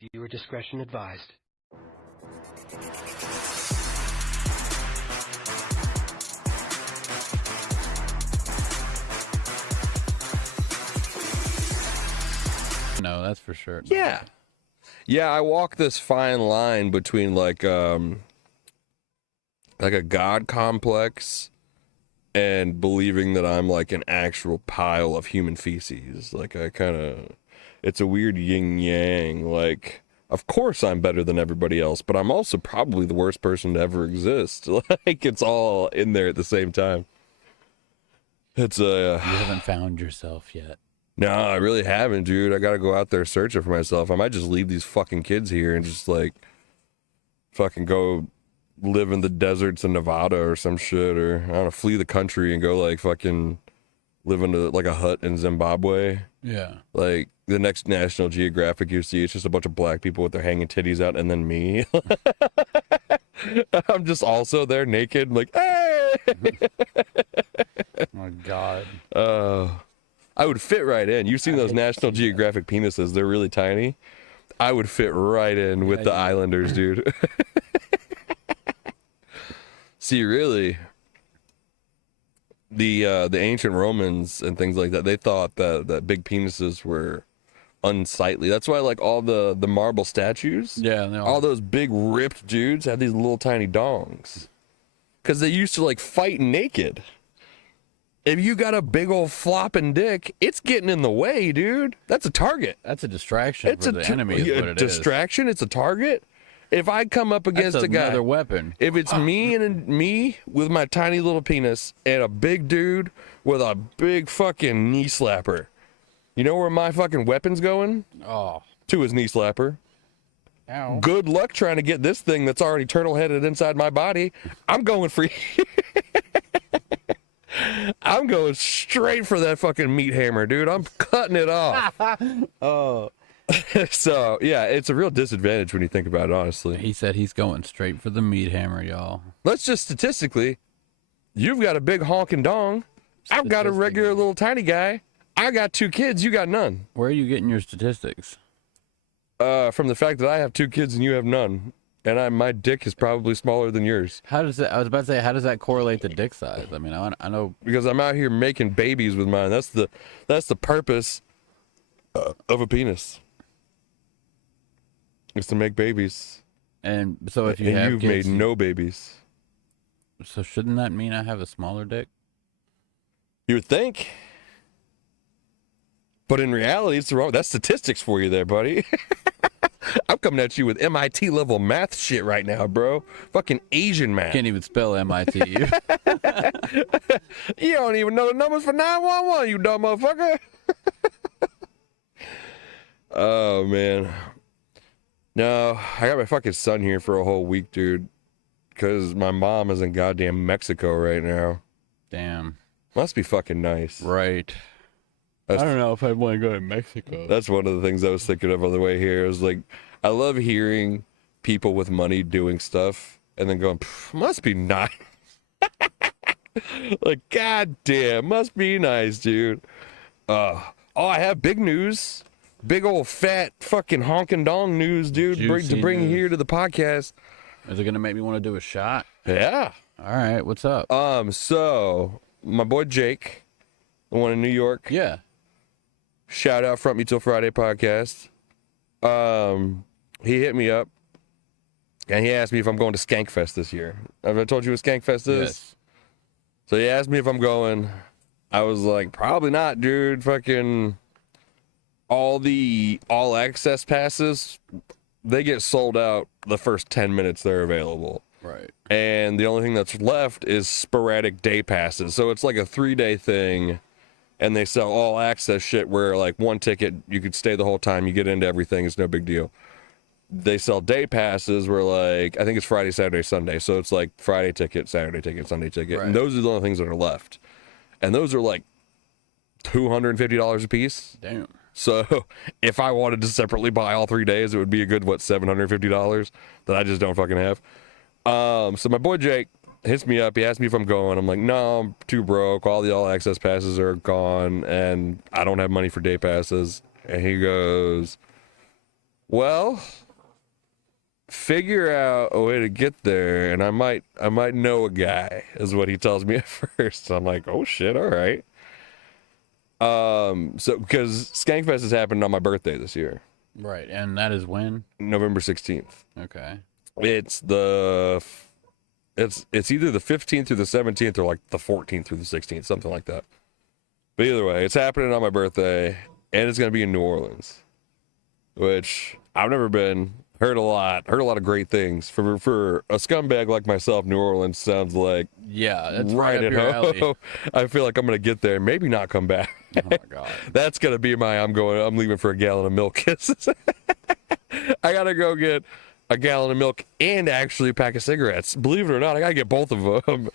Viewer discretion advised. No, that's for sure. Yeah. Yeah, I walk this fine line between like a god complex and believing that I'm like an actual pile of human feces. Like it's a weird yin yang. Like, of course I'm better than everybody else, but I'm also probably the worst person to ever exist. Like, it's all in there at the same time. It's You haven't found yourself yet. No, I really haven't, dude. I gotta go out there searching for myself. I might just leave these fucking kids here and just like fucking go live in the deserts in Nevada or some shit, or I don't know, flee the country and go like fucking live in like a hut in Zimbabwe. Yeah. Like the next National Geographic you see, it's just a bunch of black people with their hanging titties out, and then me. I'm just also there naked, like, hey. Oh my God. I would fit right in. You've seen those National Geographic penises. They're really tiny. I would fit right in with the Islanders, dude. See, really, the ancient Romans and things like that, they thought that big penises were unsightly. That's why, like, all the marble statues, all those big ripped dudes had these little tiny dongs. Because they used to, like, fight naked. If you got a big old flopping dick, it's getting in the way, dude. That's a target. That's a distraction for the enemy. Is what it distraction. It's a target. If I come up against a guy, another weapon. If it's me with my tiny little penis and a big dude with a big fucking knee slapper, you know where my fucking weapon's going? Oh, to his knee slapper. Ow. Good luck trying to get this thing that's already turtle-headed inside my body. I'm going for I'm going straight for that fucking meat hammer, dude. I'm cutting it off. Oh. So, yeah, it's a real disadvantage when you think about it, honestly. He said he's going straight for the meat hammer, y'all. Let's just statistically, you've got a big honking dong. I've got a regular little tiny guy. I got 2 kids. You got none. Where are you getting your statistics? From the fact that I have 2 kids and you have none. And my dick is probably smaller than yours. How does that? I was about to say, how does that correlate to dick size? I mean, I know because I'm out here making babies with mine. That's the purpose of a penis. Is to make babies. And so if you have you've kids, made no babies. So shouldn't that mean I have a smaller dick? You would think. But in reality, it's wrong. That's statistics for you there, buddy. I'm coming at you with MIT level math shit right now, bro. Fucking Asian math. Can't even spell MIT. You don't even know the numbers for 911, you dumb motherfucker. Oh, man. No, I got my fucking son here for a whole week, dude. Because my mom is in goddamn Mexico right now. Damn. Must be fucking nice. Right. I don't know if I'd want to go to Mexico. That's one of the things I was thinking of on the way here. I was like, I love hearing people with money doing stuff and then going, must be nice. Like, goddamn, must be nice, dude. Oh, I have big news. Big old fat fucking honking dong news, dude, to bring here to the podcast. Is it going to make me want to do a shot? Yeah. All right, what's up? So, my boy Jake, the one in New York. Yeah. Shout out Front Me Till Friday podcast. He hit me up and he asked me if I'm going to Skankfest this year. Have I told you what Skankfest is? Yes. So he asked me if I'm going. I was like, probably not, dude. Fucking all the all access passes, they get sold out the first 10 minutes they're available. Right. And the only thing that's left is sporadic day passes. So it's like a 3-day thing. And they sell all access shit where like one ticket, you could stay the whole time. You get into everything. It's no big deal. They sell day passes where like, I think it's Friday, Saturday, Sunday. So it's like Friday ticket, Saturday ticket, Sunday ticket. Right. And those are the only things that are left. And those are like $250 a piece. Damn. So if I wanted to separately buy all 3 days, it would be a good, $750 that I just don't fucking have. So my boy Jake hits me up. He asked me if I'm going. I'm like, no, I'm too broke. All the all access passes are gone and I don't have money for day passes. And he goes, Well, figure out a way to get there, and I might know a guy, is what he tells me at first. I'm like, oh shit, all right. So because Skankfest has happened on my birthday this year, Right, and that is when? November 16th. Okay. It's either the 15th through the 17th or like the 14th through the 16th, something like that. But either way, it's happening on my birthday, and it's gonna be in New Orleans, which I've never been. Heard a lot of great things. For a scumbag like myself, New Orleans sounds like Yeah, that's right up at your home. alley. I feel like I'm gonna get there, maybe not come back. Oh my god. That's gonna be I'm leaving for a gallon of milk. I gotta go get a gallon of milk and actually a pack of cigarettes. Believe it or not, I gotta get both of them,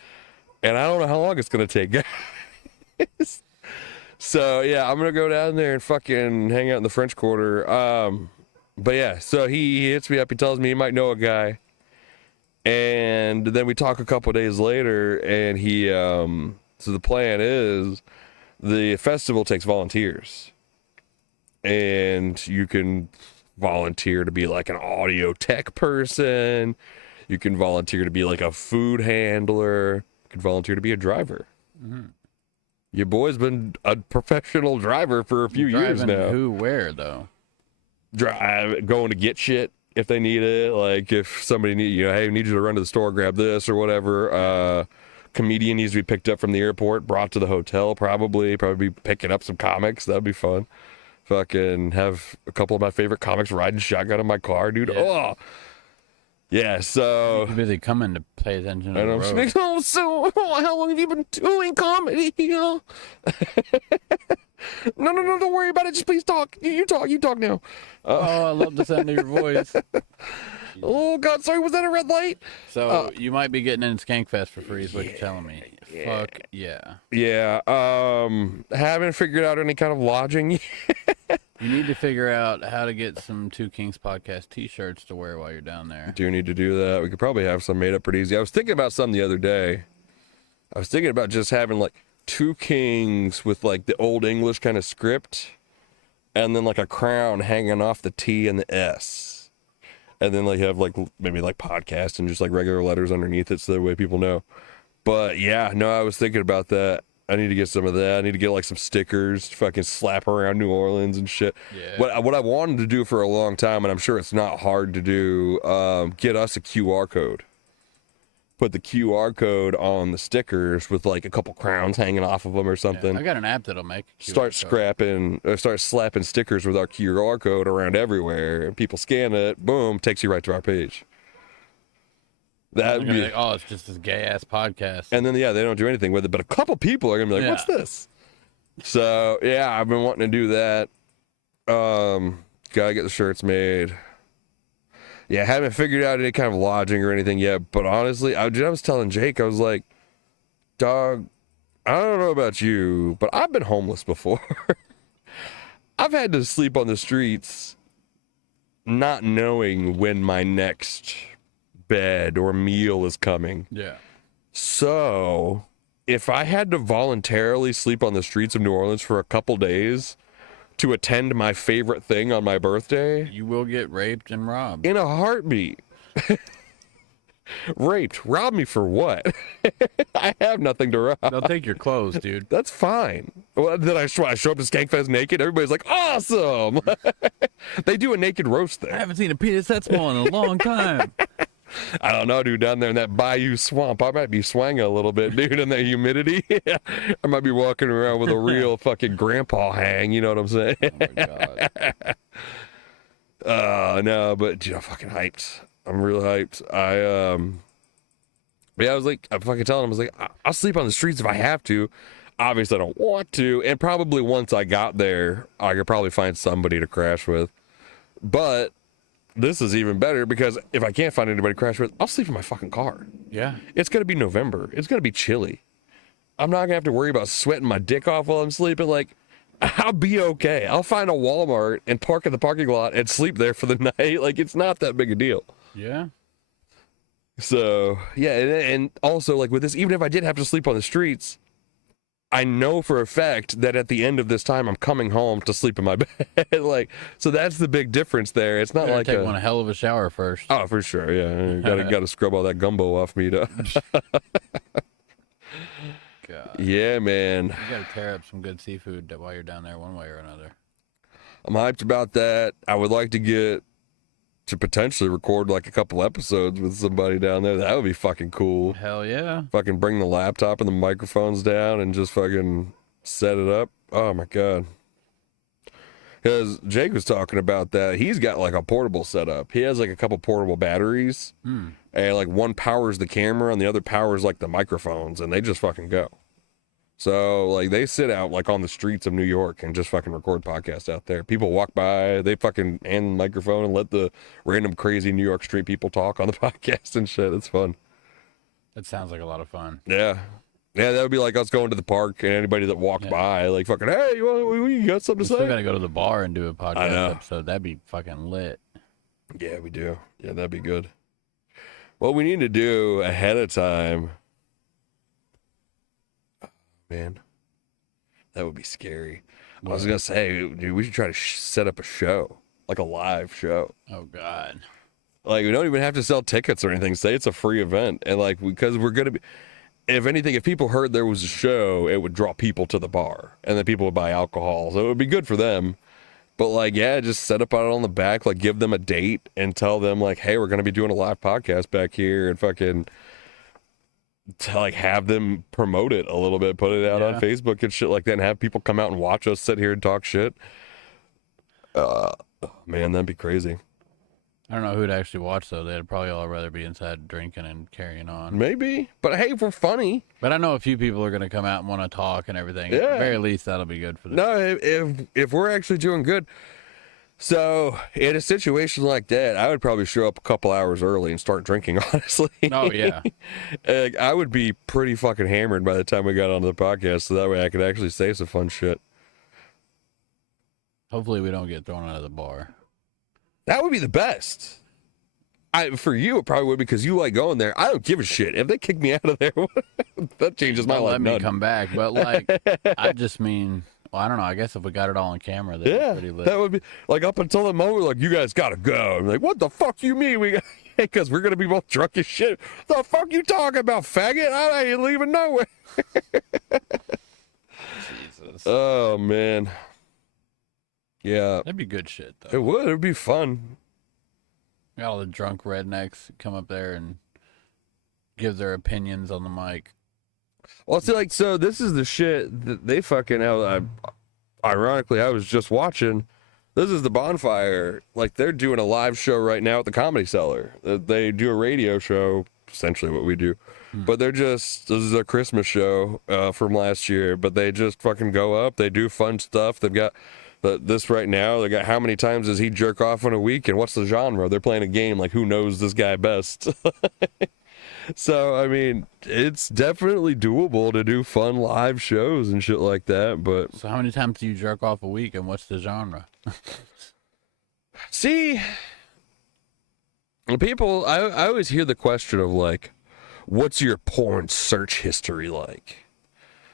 and I don't know how long it's gonna take. So yeah, I'm gonna go down there and fucking hang out in the French Quarter. But yeah, so he hits me up. He tells me he might know a guy, and then we talk a couple days later, and he so the plan is the festival takes volunteers, and you can volunteer to be like an audio tech person, you can volunteer to be like a food handler, you can volunteer to be a driver. Mm-hmm. Your boy's been a professional driver for a few years now. Who, where though? Going to get shit if they need it, like if somebody hey, we need you to run to the store, grab this or whatever. Comedian needs to be picked up from the airport, brought to the hotel, probably be picking up some comics. That'd be fun. Fucking have a couple of my favorite comics riding shotgun in my car, dude. Yeah. Oh yeah, so You're busy coming to pay attention to the road. so how long have you been doing comedy? No, don't worry about it. Just please talk. You talk now. Oh, I love the sound of your voice. Oh God, sorry. Was that a red light? So you might be getting in Skankfest for free, is what you're telling me. Fuck yeah. Yeah. Haven't figured out any kind of lodging yet. You need to figure out how to get some Two Kings podcast T-shirts to wear while you're down there. Do need to do that. We could probably have some made up pretty easy. I was thinking about some the other day. I was thinking about just having like Two Kings with like the old English kind of script, and then like a crown hanging off the T and the S, and then like have like maybe like podcast and just like regular letters underneath it so that way people know. But yeah, no, I was thinking about that. I need to get some of that. I need to get like some stickers to fucking slap around New Orleans and shit. Yeah. What I wanted to do for a long time, and I'm sure it's not hard to do, get us a QR code. Put the QR code on the stickers with like a couple crowns hanging off of them or something. Yeah, I got an app that'll make a QR Start slapping stickers with our QR code around everywhere, and people scan it, boom, takes you right to our page. That'd be like, oh, it's just this gay ass podcast. And then, yeah, they don't do anything with it, but a couple people are gonna be like, what's this? So, yeah, I've been wanting to do that. Gotta get the shirts made. Yeah, haven't figured out any kind of lodging or anything yet, but honestly, I was telling Jake, I was like, dog, I don't know about you, but I've been homeless before. I've had to sleep on the streets not knowing when my next bed or meal is coming. Yeah. So if I had to voluntarily sleep on the streets of New Orleans for a couple days to attend my favorite thing on my birthday, You will get raped and robbed. in a heartbeat. Raped. Rob me for what? I have nothing to rob. They'll take your clothes, dude. That's fine. Well, then I show up to Skankfest naked. Everybody's like, awesome. They do a naked roast I there. haven't seen a penis that small in a long time. I don't know, dude. Down there in that bayou swamp, I might be swanging a little bit, dude, in that humidity. I might be walking around with a real fucking grandpa hang. You know what I'm saying? Oh my god. No, but dude, I'm fucking hyped. I'm real hyped. Yeah, I was like, I fucking telling him, I was like, I'll sleep on the streets if I have to. Obviously, I don't want to, and probably once I got there, I could probably find somebody to crash with. But this is even better because if I can't find anybody to crash with, I'll sleep in my fucking car. Yeah. It's gonna be November. It's gonna be chilly. I'm not gonna have to worry about sweating my dick off while I'm sleeping. Like, I'll be okay. I'll find a Walmart and park in the parking lot and sleep there for the night. Like, it's not that big a deal. Yeah. So, yeah, and also, like, with this, even if I did have to sleep on the streets, I know for a fact that at the end of this time, I'm coming home to sleep in my bed. Like, so that's the big difference there. It's not like take one hell of a shower first. Oh, for sure, yeah. Gotta scrub all that gumbo off me to. God. Yeah, man. You gotta tear up some good seafood while you're down there, one way or another. I'm hyped about that. I would like to get to potentially record like a couple episodes with somebody down there. That would be fucking cool. Hell yeah. Fucking bring the laptop and the microphones down and just fucking set it up. Oh my God. Because Jake was talking about that. He's got like a portable setup. He has like a couple portable batteries. And like one powers the camera and the other powers like the microphones, and they just fucking go. So like they sit out like on the streets of New York and just fucking record podcasts out there. People walk by, they fucking hand the microphone and let the random crazy New York street people talk on the podcast and shit. It's fun. That sounds like a lot of fun. Yeah. Yeah, that would be like us going to the park and anybody that walked by, like fucking, hey, you got something to say? We still gotta go to the bar and do a podcast episode. That'd be fucking lit. Yeah, we do. Yeah, that'd be good. What we need to do ahead of time, man, that would be scary. I was gonna say, dude, we should try to set up a show, like a live show. Oh God. Like we don't even have to sell tickets or anything. Say it's a free event, and like because we're gonna be. If anything, if people heard there was a show, it would draw people to the bar, and then people would buy alcohol, so it would be good for them. But like, yeah, just set up out on the back, like give them a date and tell them like, hey, we're gonna be doing a live podcast back here, and fucking to like have them promote it a little bit, put it out on Facebook and shit like that, and have people come out and watch us sit here and talk shit. Man, that'd be crazy. I don't know who'd actually watch though. They'd probably all rather be inside drinking and carrying on. Maybe, but hey, if we're funny. But I know a few people are going to come out and want to talk and everything. Yeah. At the very least, that'll be good for them. No, if we're actually doing good. So in a situation like that, I would probably show up a couple hours early and start drinking, honestly. Oh, yeah. I would be pretty fucking hammered by the time we got onto the podcast, so that way I could actually say some fun shit. Hopefully we don't get thrown out of the bar. That would be the best. For you, it probably would because you like going there. I don't give a shit. If they kick me out of there, that changes my life. Let me come back. But, like, I just mean, well, I don't know. I guess if we got it all on camera, that'd be pretty lit. That would be, like, up until the moment, like, you guys got to go. I'm like, what the fuck you mean? Because we're going to be both drunk as shit. The fuck you talking about, faggot? I ain't leaving nowhere. Jesus. Oh, man. Yeah. That'd be good shit, though. It would. It would be fun. Got all the drunk rednecks come up there and give their opinions on the mic. Well, see, like, so this is the shit that they fucking have. Ironically, I was just watching. This is the Bonfire. Like, they're doing a live show right now at the Comedy Cellar. They do a radio show, essentially what we do. But this is a Christmas show from last year. But they just fucking go up. They do fun stuff. They've got. But this right now, they got how many times does he jerk off in a week, and what's the genre? They're playing a game like who knows this guy best. So I mean, it's definitely doable to do fun live shows and shit like that. But so how many times do you jerk off a week, and what's the genre? see, people, I always hear the question of like, what's your porn search history like?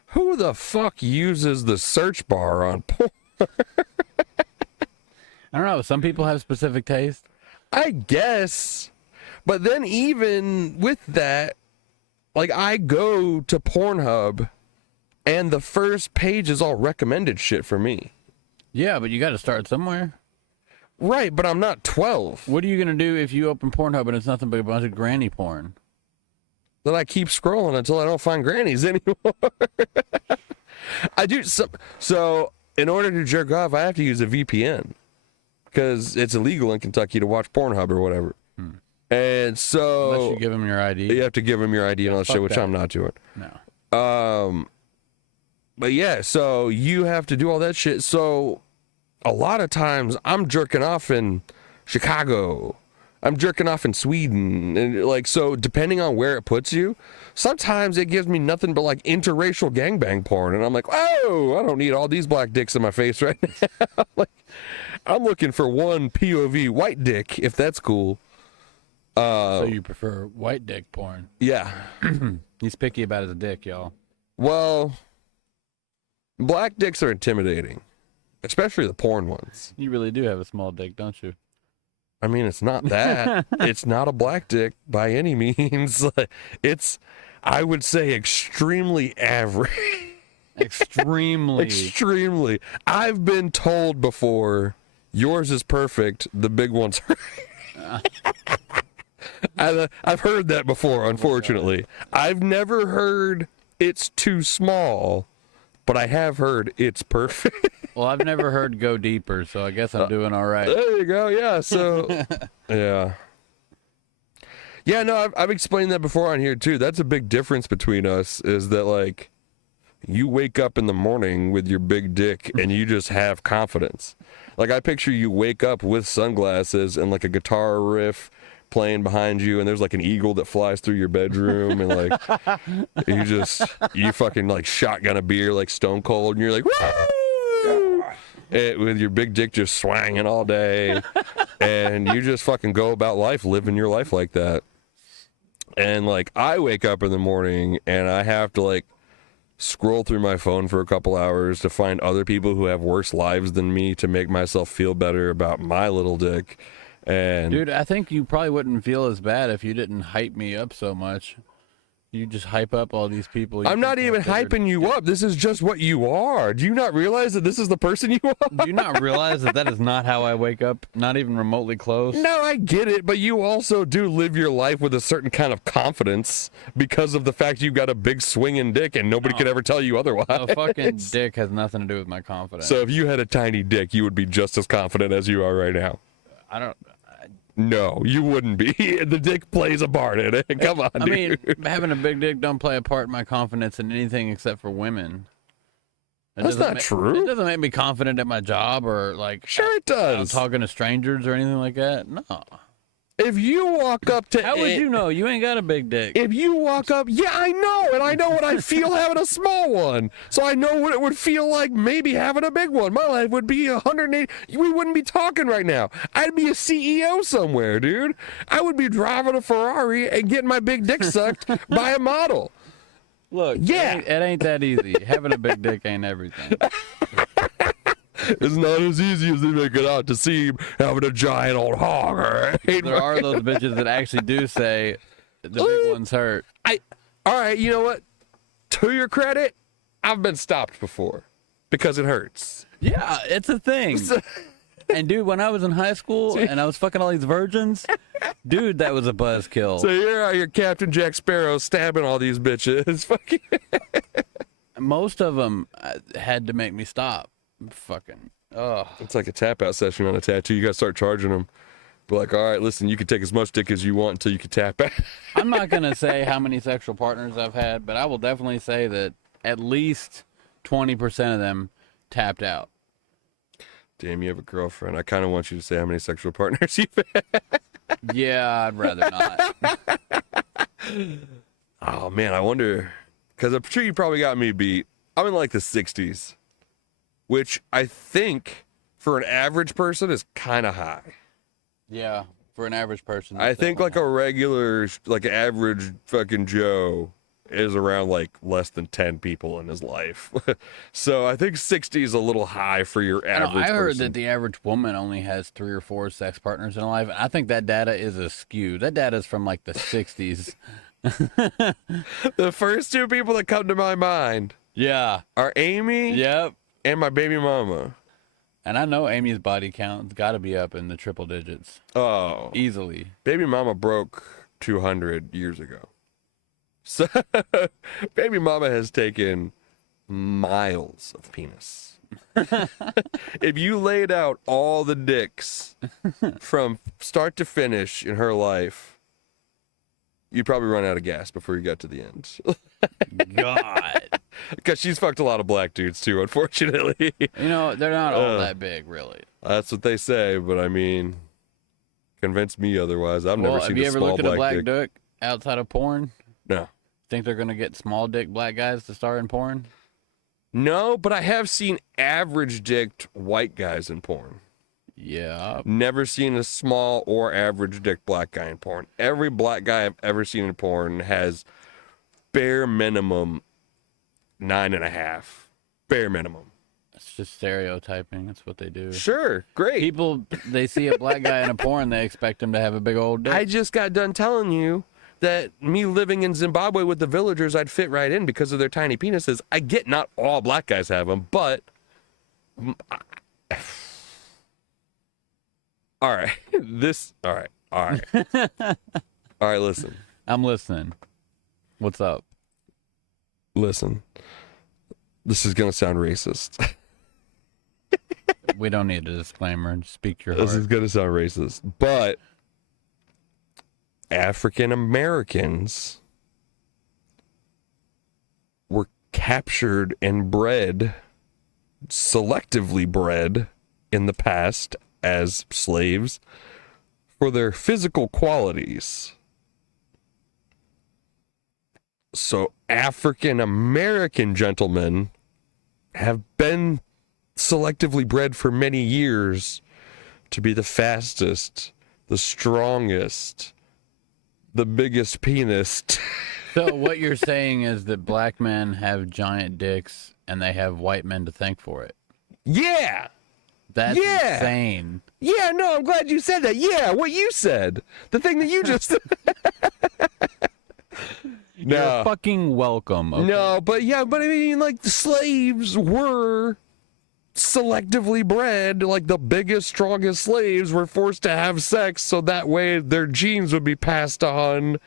Who the fuck uses the search bar on porn? I don't know. Some people have specific taste. I guess. But then even with that, like I go to Pornhub and the first page is all recommended shit for me. Yeah, but you got to start somewhere. Right, but I'm not 12. What are you going to do if you open Pornhub and it's nothing but a bunch of granny porn? Then I keep scrolling until I don't find grannies anymore. I do. So in order to jerk off, I have to use a VPN because it's illegal in Kentucky to watch Pornhub or whatever. And so unless you give them your ID, you have to give them your ID and all that shit, which I'm not doing. No. But yeah, so you have to do all that shit. So a lot of times I'm jerking off in Chicago. I'm jerking off in Sweden. And like, so depending on where it puts you, sometimes it gives me nothing but like interracial gangbang porn. And I'm like, oh, I don't need all these black dicks in my face right now. Like, I'm looking for one POV white dick, if that's cool. So you prefer white dick porn? Yeah. He's picky about his dick, y'all. Well, Black dicks are intimidating, especially the porn ones. You really do have a small dick, don't you? I mean, it's not that. It's not a black dick by any means. It's, I would say, extremely average. Extremely. Extremely. I've been told before, yours is perfect, the big one's I've heard that before, unfortunately. I've never heard it's too small, but I have heard it's perfect. Well, I've never heard go deeper, so I guess I'm doing all right. There you go. Yeah. So, yeah. Yeah, no, I've explained that before on here too. That's a big difference between us, is that like you wake up in the morning with your big dick and you just have confidence. Like I picture you wake up with sunglasses and like a guitar riff playing behind you, and there's like an eagle that flies through your bedroom, and like you fucking like shotgun a beer like Stone Cold, and you're like, woo! With your big dick just swanging all day, and you just fucking go about life living your life like that. And like I wake up in the morning and I have to like scroll through my phone for a couple hours to find other people who have worse lives than me to make myself feel better about my little dick. And dude, I think you probably wouldn't feel as bad if you didn't hype me up so much. You just hype up all these people. I'm not even hyping you up. This is just what you are. Do you not realize that this is the person you are? Do you not realize that is not how I wake up? Not even remotely close? No, I get it, but you also do live your life with a certain kind of confidence because of the fact you've got a big swinging dick and nobody could ever tell you otherwise. A fucking dick has nothing to do with my confidence. So if you had a tiny dick, you would be just as confident as you are right now. No, you wouldn't be. The dick plays a part in it. Come on, dude. I mean, having a big dick don't play a part in my confidence in anything except for women. That's not true. It doesn't make me confident at my job or like. Sure, it does. Talking to strangers or anything like that. No. If you walk up to... How would you know? You ain't got a big dick. If you walk up... Yeah, I know, and I know what I feel having a small one. So I know what it would feel like maybe having a big one. My life would be 180... We wouldn't be talking right now. I'd be a CEO somewhere, dude. I would be driving a Ferrari and getting my big dick sucked by a model. Look, yeah, it ain't that easy. Having a big dick ain't everything. It's not as easy as they make it out to seem, having a giant old hog. Right? There are those bitches that actually do say the big ones hurt. All right, you know what? To your credit, I've been stopped before because it hurts. Yeah, it's a thing. And dude, when I was in high school and I was fucking all these virgins, dude, that was a buzzkill. So you're out here, Captain Jack Sparrow, stabbing all these bitches. Fucking. Most of them had to make me stop. Fucking. Oh. It's like a tap out session on a tattoo. You got to start charging them. Be like, all right, listen, you can take as much dick as you want until you can tap out. I'm not going to say how many sexual partners I've had, but I will definitely say that at least 20% of them tapped out. Damn, you have a girlfriend. I kind of want you to say how many sexual partners you've had. Yeah, I'd rather not. Oh, man, I wonder. Because I'm sure you probably got me beat. I'm in like the 60s, which I think for an average person is kind of high. Yeah, for an average person. I think like a regular, like average fucking Joe is around like less than 10 people in his life. So I think 60 is a little high for your average I heard person. that the average woman only has 3 or 4 sex partners in her life. I think that data is askew. That data is from like the 60s. The first 2 people that come to my mind are Amy and my baby mama. And I know Amy's body count's got to be up in the triple digits. Oh. Easily. Baby mama broke 200 years ago. So baby mama has taken miles of penis. If you laid out all the dicks from start to finish in her life, you'd probably run out of gas before you got to the end. God. Because she's fucked a lot of black dudes too, unfortunately. You know, they're not all that big, really. That's what they say, but I mean, convince me otherwise. I've never seen a small black dick. Have you ever looked at a black dick outside of porn? No. Think they're going to get small dick black guys to star in porn? No, but I have seen average dicked white guys in porn. Yeah. Never seen a small or average dick black guy in porn. Every black guy I've ever seen in porn has bare minimum 9.5. bare minimum. It's just stereotyping. That's what they do. Sure, great. People, they see a black guy in a porn, they expect him to have a big old dick. I just got done telling you that me living in Zimbabwe with the villagers, I'd fit right in because of their tiny penises. I get not all black guys have them, but all right, all right, all right. Listen, I'm listening. What's up? listen. This is gonna sound racist. We don't need a disclaimer. Just speak your This heart. is gonna sound racist, but African Americans were captured and bred, selectively bred in the past as slaves for their physical qualities. So African American gentlemen have been selectively bred for many years to be the fastest, the strongest, the biggest penis. So what you're saying is that black men have giant dicks and they have white men to thank for it. Yeah. That's Yeah. insane. Yeah, no, I'm glad you said that. Yeah, what you said. The thing that you just You're fucking welcome. Okay? No, but I mean, like, the slaves were selectively bred. Like, the biggest, strongest slaves were forced to have sex so that way their genes would be passed on.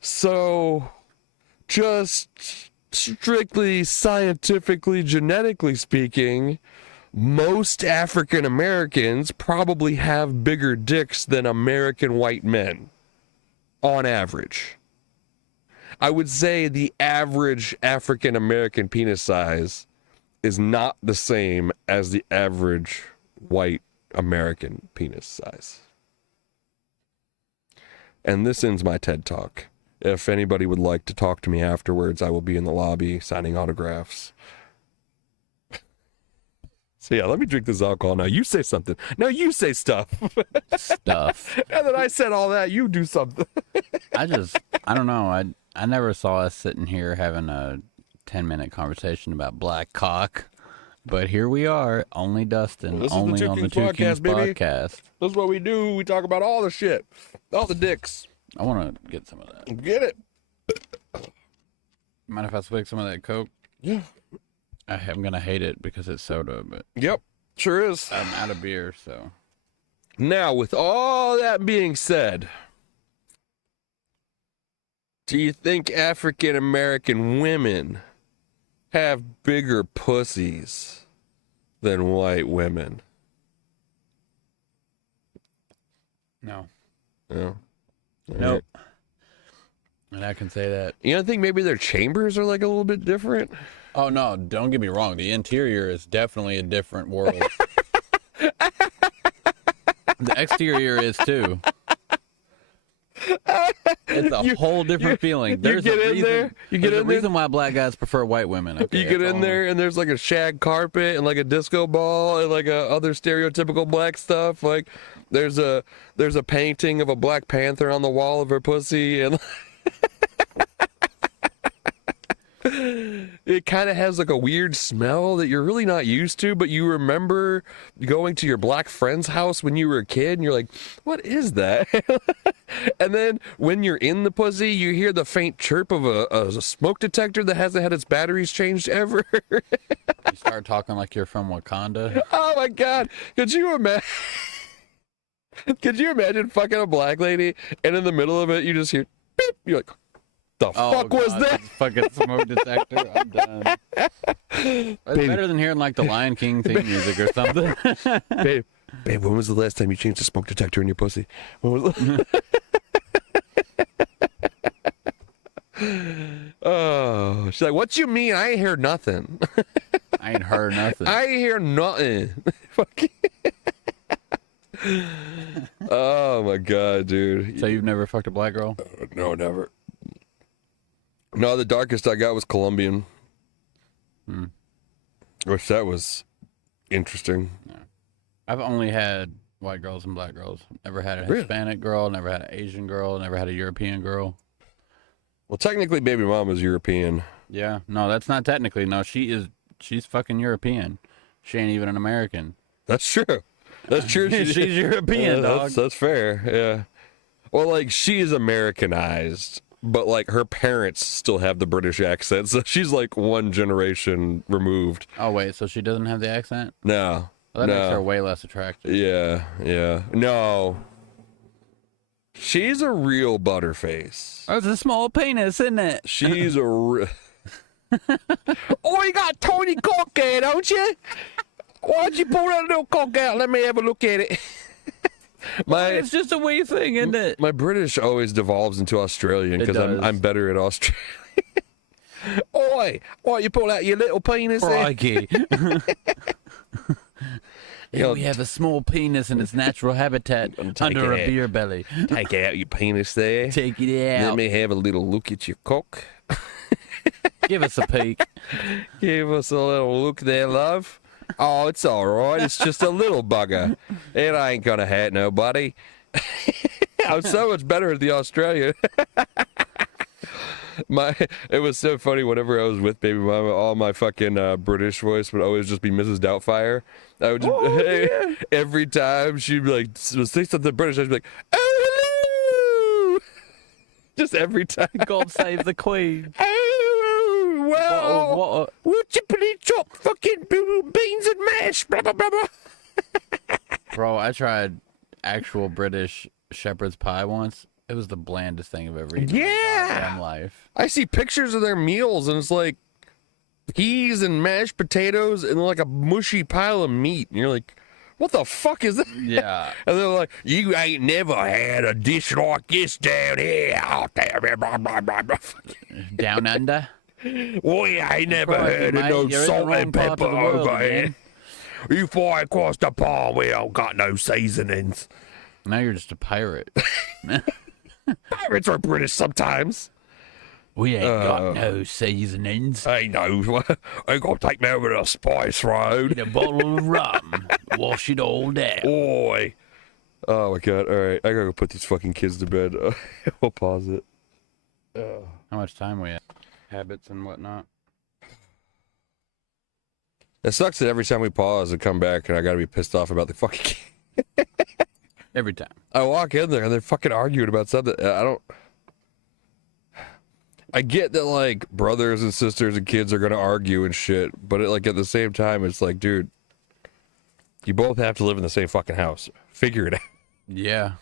So, just strictly scientifically, genetically speaking, most African Americans probably have bigger dicks than American white men, on average. I would say the average African American penis size is not the same as the average white American penis size. And this ends my TED Talk. If anybody would like to talk to me afterwards, I will be in the lobby signing autographs. So yeah, let me drink this alcohol now. You say something. No, you say stuff. Stuff. And then I said all that, you do something. I don't know. I never saw us sitting here having a 10-minute conversation about black cock. But here we are, only Dustin, This is the only Two on the Kings Two podcast, Kings baby. podcast. That's what we do. We talk about all the shit. All the dicks. I want to get some of that. Get it? Mind if I swig some of that Coke? Yeah. I'm going to hate it because it's soda, but Yep. Sure is. I'm out of beer, so. Now, with all that being said, do you think African American women have bigger pussies than white women? No. No. Nope. And I can say that. You don't think maybe their chambers are like a little bit different? Oh, no, don't get me wrong. The interior is definitely a different world. The exterior is too. It's a whole different feeling. There's get a in reason, there, you get there's a in there. reason why black guys prefer white women. Okay, You get that's in all. there and there's like a shag carpet and like a disco ball and like other stereotypical black stuff. Like there's a painting of a Black Panther on the wall of her pussy and it kind of has like a weird smell that you're really not used to, but you remember going to your black friend's house when you were a kid and you're like, what is that? And then when you're in the pussy, you hear the faint chirp of a smoke detector that hasn't had its batteries changed ever. You start talking like you're from Wakanda. Oh my God. Could you imagine? Could you imagine fucking a black lady and in the middle of it, you just hear beep? You're like, the fuck was God, that? it's fucking smoke detector. I'm done. It's better than hearing like the Lion King theme music or something. Babe, when was the last time you changed a smoke detector in your pussy? When was Oh, she's like, what you mean? I ain't heard nothing. I ain't heard nothing. I ain't hear nothing. Oh my God, dude. So you've never fucked a black girl? No, never. No, the darkest I got was Colombian. Which that was interesting. I've only had white girls and black girls. Never had a Really? Hispanic girl, never had an Asian girl, never had a European girl. Well, technically, baby mom is European. Yeah, no, that's not technically. No, she is she's fucking European. She ain't even an American. That's true. That's true. She's European, dog. That's fair. Yeah. Well, like she is Americanized, but like her parents still have the British accent, so she's like one generation removed. Oh wait, so she doesn't have the accent? No. Well, that makes her way less attractive. Yeah, yeah. No. She's a real butterface. Oh, it's a small penis, isn't it? She's a Oh, you got a tiny cock there, don't you? Why'd you pull that little cock out? Let me have a look at it. It's just a wee thing, isn't it? My British always devolves into Australian because I'm better at Australian. Oi, why you pull out your little penis there? Crikey. Yeah, we have a small penis in its natural habitat under a beer belly. Take out your penis there. Take it out. Let me have a little look at your cock. Give us a peek. Give us a little look there, love. Oh, it's all right. It's just a little bugger. It ain't gonna hurt nobody. I'm so much better at the Australian. It was so funny whenever I was with baby mama, all my fucking British voice would always just be Mrs. Doubtfire. I would just, every time she'd be like, say something British, I'd be like, oh, hello! Just every time. God save the Queen. Oh, well, would you please chop fucking beans and mash? Blah, blah, blah, blah. Bro, I tried actual British shepherd's pie once. It was the blandest thing I've ever eaten in my goddamn life. I see pictures of their meals, and it's like peas and mashed potatoes and like a mushy pile of meat. And you're like, what the fuck is that? Yeah. And they're like, you ain't never had a dish like this down here. Out there. Down under? We ain't never heard mate, of no you're in the salt wrong and part of pepper the world, over here. man. You fly across the pond, we don't got no seasonings. Now you're just a pirate. Pirates are British sometimes. We ain't got no seasonings. I know. I gotta take me over to the Spice Road. Get a bottle of rum. Wash it all down. Oi. Oh my god. Alright, I gotta go put these fucking kids to bed. We'll pause it. How much time we have? Habits and whatnot. It sucks that every time we pause and come back and I gotta be pissed off about the fucking Every time. I walk in there and they're fucking arguing about something. I get that like brothers and sisters and kids are gonna argue and shit, but like at the same time, it's like, dude, you both have to live in the same fucking house. Figure it out. Yeah.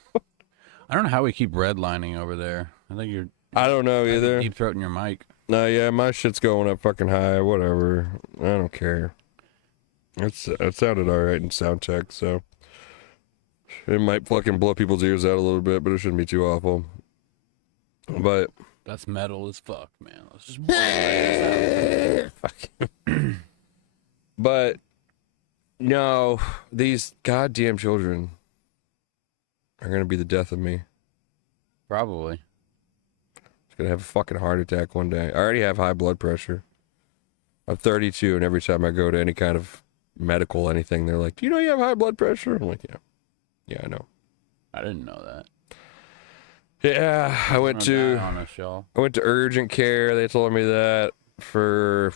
I don't know how we keep redlining over there. I think you're I don't know either. deep throating your mic. No, yeah, my shit's going up fucking high. Whatever. I don't care. It sounded all right in sound check, so it might fucking blow people's ears out a little bit, but it shouldn't be too awful. But that's metal as fuck, man. Let's just but no, these goddamn children are gonna be the death of me. Probably. Gonna have a fucking heart attack one day. I already have high blood pressure. I'm 32, and every time I go to any kind of medical anything, they're like, "Do you know you have high blood pressure?" I'm like, "Yeah, I know." I didn't know that. Yeah, I went to urgent care. They told me that that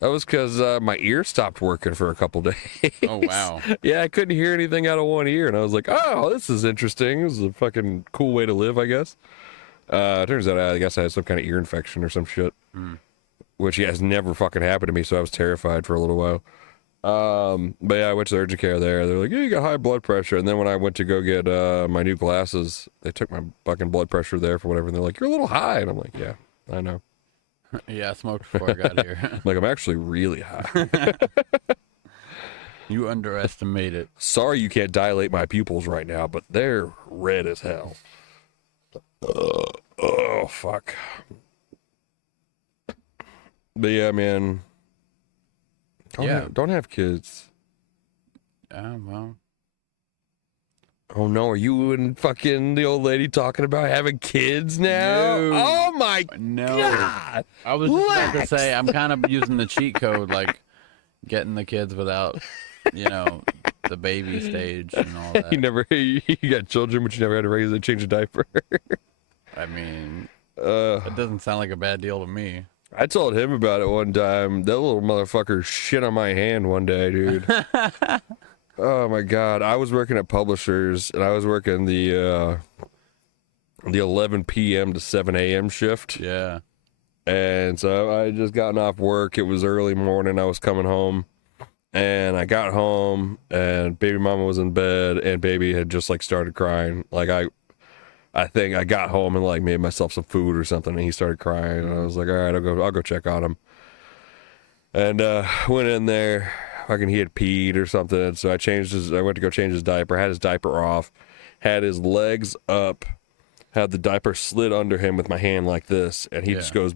was because my ear stopped working for a couple days. Oh wow. Yeah, I couldn't hear anything out of one ear, and I was like, "Oh, this is interesting. This is a fucking cool way to live, I guess." Turns out I guess I had some kind of ear infection or some shit, which has never fucking happened to me, so I was terrified for a little while. But yeah, I went to the urgent care there. They're like, "Yeah, you got high blood pressure." And then when I went to go get my new glasses, they took my fucking blood pressure there for whatever, and they're like, "You're a little high," and I'm like, "Yeah, I know." Yeah, I smoked before I got here. Like, I'm actually really high. You underestimate it. Sorry you can't dilate my pupils right now, but they're red as hell. Oh, fuck. But yeah, man. Don't have kids. Well. Oh no, are you and fucking the old lady talking about having kids now? No. Oh my No. God. I was just about to say, I'm kind of using the cheat code, like getting the kids without, the baby stage and all that. You got children, but you never had to raise and change a diaper. I mean, it doesn't sound like a bad deal to me. I told him about it one time. That little motherfucker shit on my hand one day, dude. Oh my god. I was working at Publishers, and I was working the 11 p.m. to 7 a.m. shift. Yeah. And so I had just gotten off work. It was early morning. I was coming home. And I got home, and baby mama was in bed, and baby had just like started crying. Like I think I got home and like made myself some food or something, and he started crying. And I was like, all right, I'll go check on him. And went in there, fucking he had peed or something. So I went to go change his diaper, had his diaper off, had his legs up, had the diaper slid under him with my hand like this, and he just goes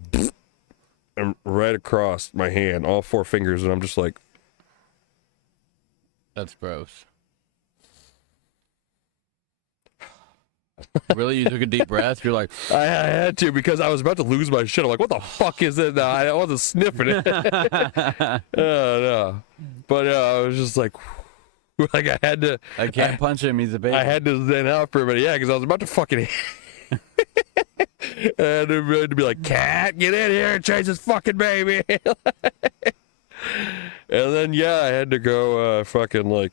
and right across my hand, all 4 fingers, and I'm just like, that's gross. Really? You took a deep breath? You're like, I had to, because I was about to lose my shit. I'm like, what the fuck is it now? I wasn't sniffing it. No. But I was just like I had to. I can't punch him. He's a baby. I had to zen out for a minute. Yeah, because I was about to fucking. And to be like, cat, get in here and change this fucking baby. And then, I had to go fucking like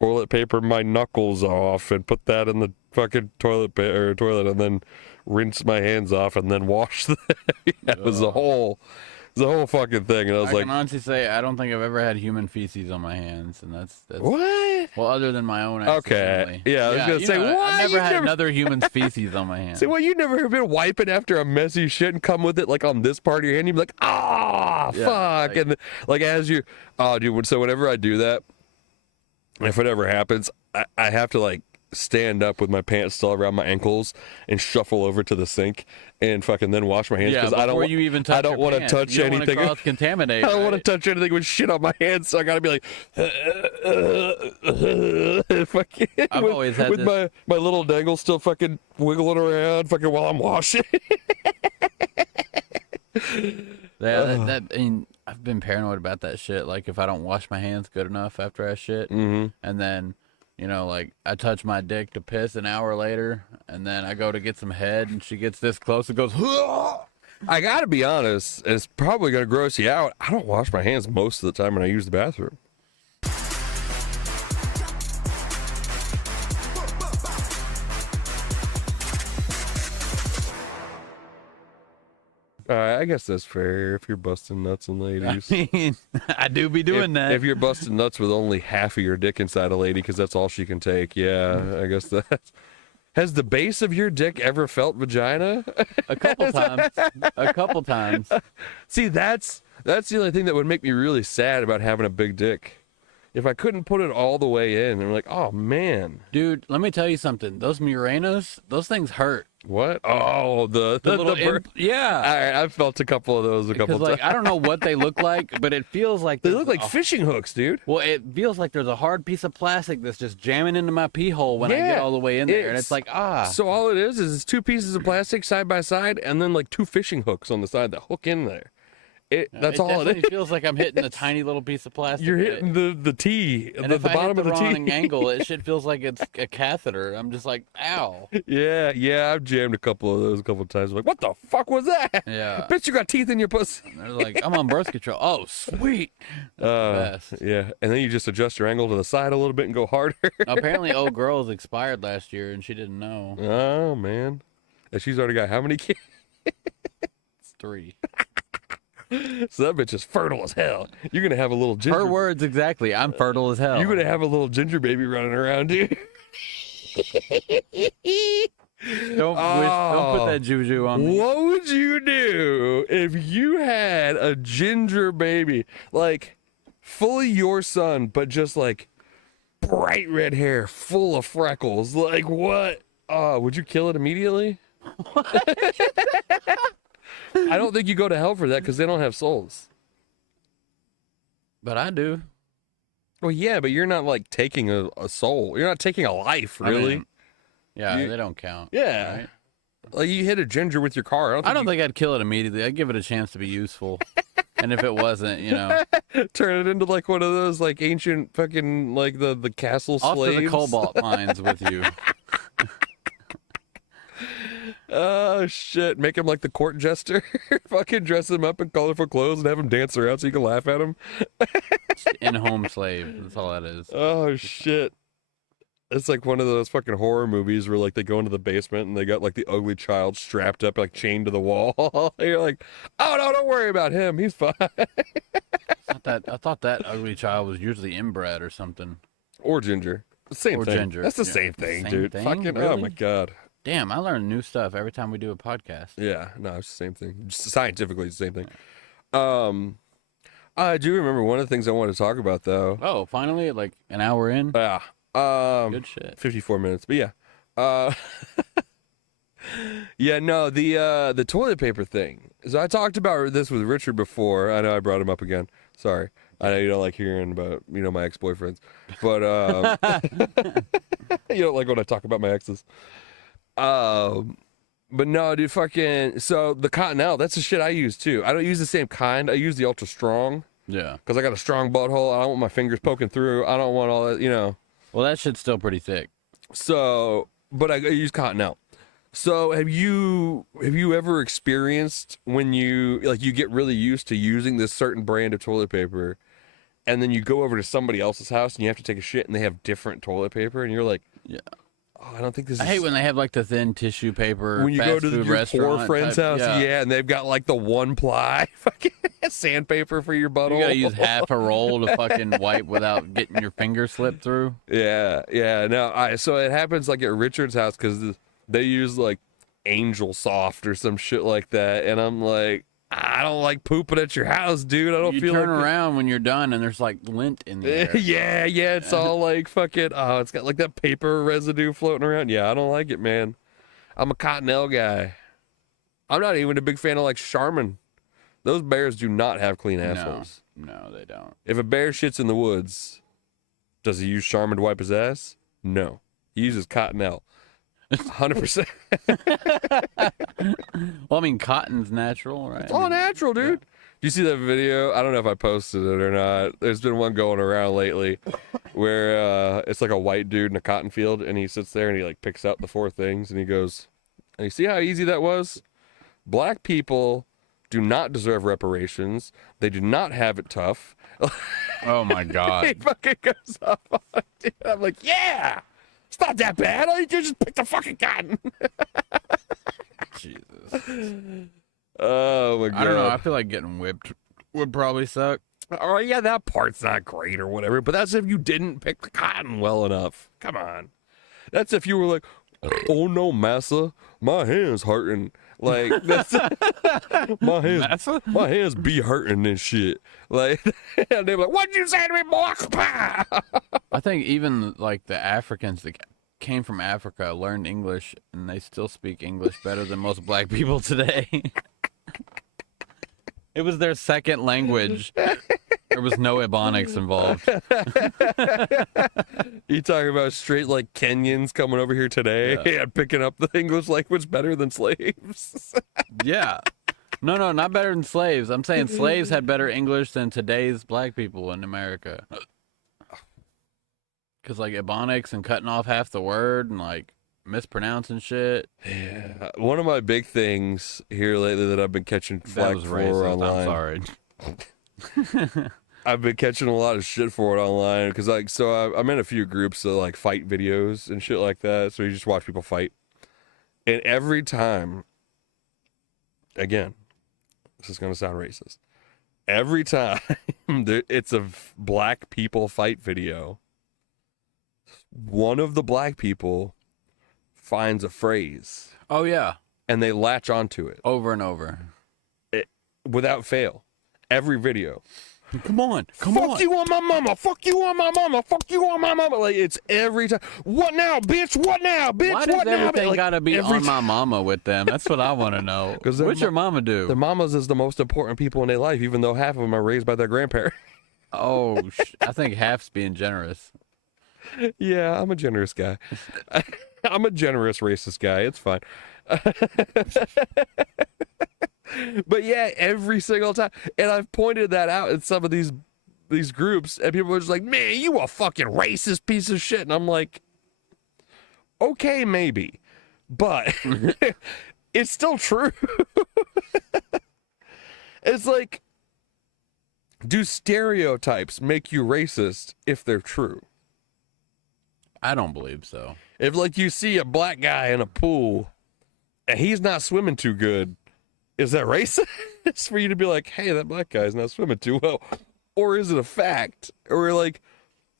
toilet paper my knuckles off and put that in the fucking toilet and then rinse my hands off and then wash them. It was a whole fucking thing. And I was I can honestly say I don't think I've ever had human feces on my hands, and that's what? Well, other than my own. Okay. Yeah, I was gonna say, what? I've never had another human's feces on my hands. Say, well, you never have been wiping after a messy shit and come with it like on this part of your hand. You'd be like, fuck, and like as you, dude. So whenever I do that, if it ever happens, I have to like stand up with my pants still around my ankles and shuffle over to the sink and fucking then wash my hands, because I don't want to touch anything. Contaminate. I don't want to touch anything with shit on my hands, so I gotta be like, fucking. I've always had with my little dangle still fucking wiggling around, fucking while I'm washing. I mean, I've been paranoid about that shit. Like if I don't wash my hands good enough after I shit, and then. Like I touch my dick to piss an hour later, and then I go to get some head, and she gets this close and goes, I gotta be honest, it's probably gonna gross you out. I don't wash my hands most of the time when I use the bathroom. I guess that's fair if you're busting nuts and ladies. I mean, I do be doing that. If you're busting nuts with only half of your dick inside a lady because that's all she can take, I guess that's... Has the base of your dick ever felt vagina? A couple times. A couple times. See, that's the only thing that would make me really sad about having a big dick. If I couldn't put it all the way in, I'm like, oh, man. Dude, let me tell you something. Those Muranos, those things hurt. What? Oh, the little bird. Yeah. All right, I've felt a couple of those a couple times. I don't know what they look like, but it feels like they look like fishing hooks, dude. Well, it feels like there's a hard piece of plastic that's just jamming into my pee hole when I get all the way in there, and it's like So all it is it's 2 pieces of plastic side by side, and then like 2 fishing hooks on the side that hook in there. That's all it is. It feels like I'm hitting a tiny little piece of plastic. You're hitting the T, and the if bottom I hit of the wrong T. angle, it shit feels like it's a catheter. I'm just like, ow. Yeah, I've jammed a couple of those a couple of times. I'm like, what the fuck was that? Yeah. Bitch, you got teeth in your pussy. They're like, I'm on birth control. Oh, sweet. That's the best. Yeah, and then you just adjust your angle to the side a little bit and go harder. Apparently, old girl's expired last year, and she didn't know. Oh, man. And she's already got how many kids? 3. So that bitch is fertile as hell. You're going to have a little ginger... Her words exactly. I'm fertile as hell. You're going to have a little ginger baby running around, dude. Don't put that juju on me. What would you do if you had a ginger baby? Like, fully your son, but just like bright red hair, full of freckles. Like, what? Would you kill it immediately? I don't think you go to hell for that because they don't have souls. But I do. Well, yeah, but you're not like taking a soul. You're not taking a life, really. I mean, they don't count. Yeah. Right? Like you hit a ginger with your car. I don't think I'd kill it immediately. I'd give it a chance to be useful. And if it wasn't, turn it into like one of those like ancient fucking like the castle slaves. Off to the cobalt mines with you. Oh shit! Make him like the court jester. Fucking dress him up in colorful clothes and have him dance around so you can laugh at him. In-home slave. That's all that is. Oh shit! It's like one of those fucking horror movies where like they go into the basement and they got like the ugly child strapped up, like chained to the wall. You're like, oh no, don't worry about him. He's fine. I thought that ugly child was usually inbred or something. Or ginger. Same Or thing. ginger. That's the Yeah. same thing, Same dude. thing? Fucking oh Really? my god. Damn, I learn new stuff every time we do a podcast. Yeah, no, it's the same thing. Scientifically, it's the same thing. I do remember one of the things I wanted to talk about though. Oh, finally, like an hour in. Yeah. Good shit. 54 minutes, but yeah. Yeah, no, the toilet paper thing. So I talked about this with Richard before. I know I brought him up again. Sorry. I know you don't like hearing about, my ex-boyfriends. But you don't like when I talk about my exes. But no, dude, fucking so the Cottonelle, that's the shit I use too. I don't use the same kind. I use the ultra strong. Yeah. Because I got a strong butthole. I don't want my fingers poking through. I don't want all that, Well, that shit's still pretty thick. So, but I use Cottonelle. So have you ever experienced when you get really used to using this certain brand of toilet paper, and then you go over to somebody else's house and you have to take a shit and they have different toilet paper and you're like, Yeah. oh, I don't think this I is. hate when they have like the thin tissue paper. When you fast go to food your restaurant poor friend's type- house, yeah, and they've got like the 1-ply fucking sandpaper for your butthole. You gotta use half a roll to fucking wipe without getting your finger slipped through. Yeah. No, so it happens like at Richard's house because they use like Angel Soft or some shit like that, and I'm like, I don't like pooping at your house, dude. I don't You feel turn like around when you're done and there's like lint in the air. yeah, it's all like fucking. Oh, it's got like that paper residue floating around. Yeah, I don't like it, man. I'm a Cottonelle guy. I'm not even a big fan of like Charmin. Those bears do not have clean assholes. No, they don't. If a bear shits in the woods, does he use Charmin to wipe his ass? No, he uses Cottonelle. 100%. Well, I mean, cotton's natural, right? It's all natural, dude. Do you see that video? I don't know if I posted it or not. There's been one going around lately where it's like a white dude in a cotton field, and he sits there and he like picks out the 4 things, and he goes, and you see how easy that was? Black people do not deserve reparations. They do not have it tough. Oh my He god. fucking goes up on it, dude. I'm like, yeah, it's not that bad. All you do is just pick the fucking cotton. Jesus. Oh my god. I don't know. I feel like getting whipped would probably suck. Oh yeah, that part's not great or whatever, but that's if you didn't pick the cotton well enough. Come on. That's if you were like, oh no, massa, my hand's hurting. Like that's my hands be hurting and shit. Like and they're like, what'd you say to me, boy? I think even like the Africans that came from Africa learned English and they still speak English better than most black people today. It was their second language. There was no Ebonics involved. You talking about straight like Kenyans coming over here today and picking up the English language better than slaves? Yeah. No, not better than slaves. I'm saying slaves had better English than today's black people in America. Because, like, Ebonics and cutting off half the word and, like, mispronouncing shit. Yeah. One of my big things here lately that I've been catching That flack was for racist. online. I'm sorry. I've been catching a lot of shit for it online because, like, so I'm in a few groups that like fight videos and shit like that. So you just watch people fight, and every time, again, this is gonna sound racist. Every time it's a black people fight video, one of the black people finds a phrase Oh, yeah. and they latch onto it Over and over. without fail. Every video. Come on. Fuck you on my mama. Fuck you on my mama. Fuck you on my mama. Like, it's every time. What now, bitch? What now, bitch? Why does what now? everything Like, gotta be every on my mama with them? That's what I want to know. 'Cause What's your mama do? Their mamas is the most important people in their life, even though half of them are raised by their grandparents. Oh, I think half's being generous. Yeah, I'm a generous guy. I'm a generous racist guy. It's fine. But yeah, every single time. And I've pointed that out in some of these groups, and people are just like, man, you a fucking racist piece of shit. And I'm like, okay, maybe. But it's still true. It's like, do stereotypes make you racist if they're true? I don't believe so. If, like, you see a black guy in a pool and he's not swimming too good, is that racist? It's for you to be like, hey, that black guy's not swimming too well. Or is it a fact? Or, like,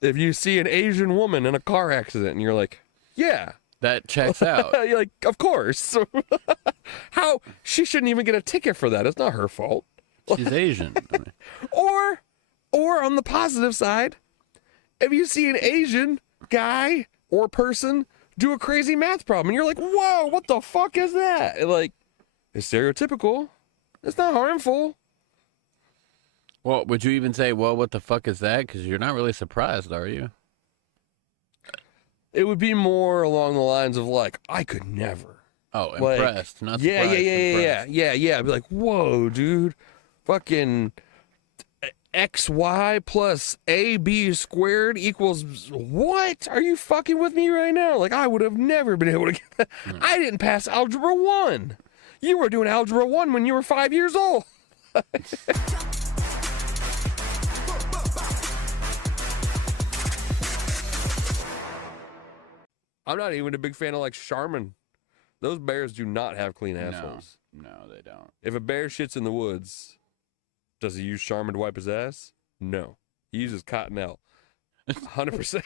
if you see an Asian woman in a car accident and you're like, yeah. That checks out. You're like, of course. How? She shouldn't even get a ticket for that. It's not her fault. She's Asian. I mean, Or on the positive side, if you see an Asian guy or person do a crazy math problem and you're like, whoa, what the fuck is that? And like, it's stereotypical. It's not harmful. well, would you even say, well, what the fuck is that? Because you're not really surprised, are you? It would be more along the lines of like, I could never. Oh, Like, impressed. Not Yeah. surprised. impressed. I'd be like, whoa, dude. Fucking XY plus AB squared equals what? Are you fucking with me right now? Like, I would have never been able to get that. I didn't pass Algebra 1. You were doing Algebra 1 when you were 5 years old. I'm not even a big fan of like Charmin. Those bears do not have clean assholes. No, they don't. If a bear shits in the woods, does he use Charmin to wipe his ass? No. He uses Cottonelle. 100%.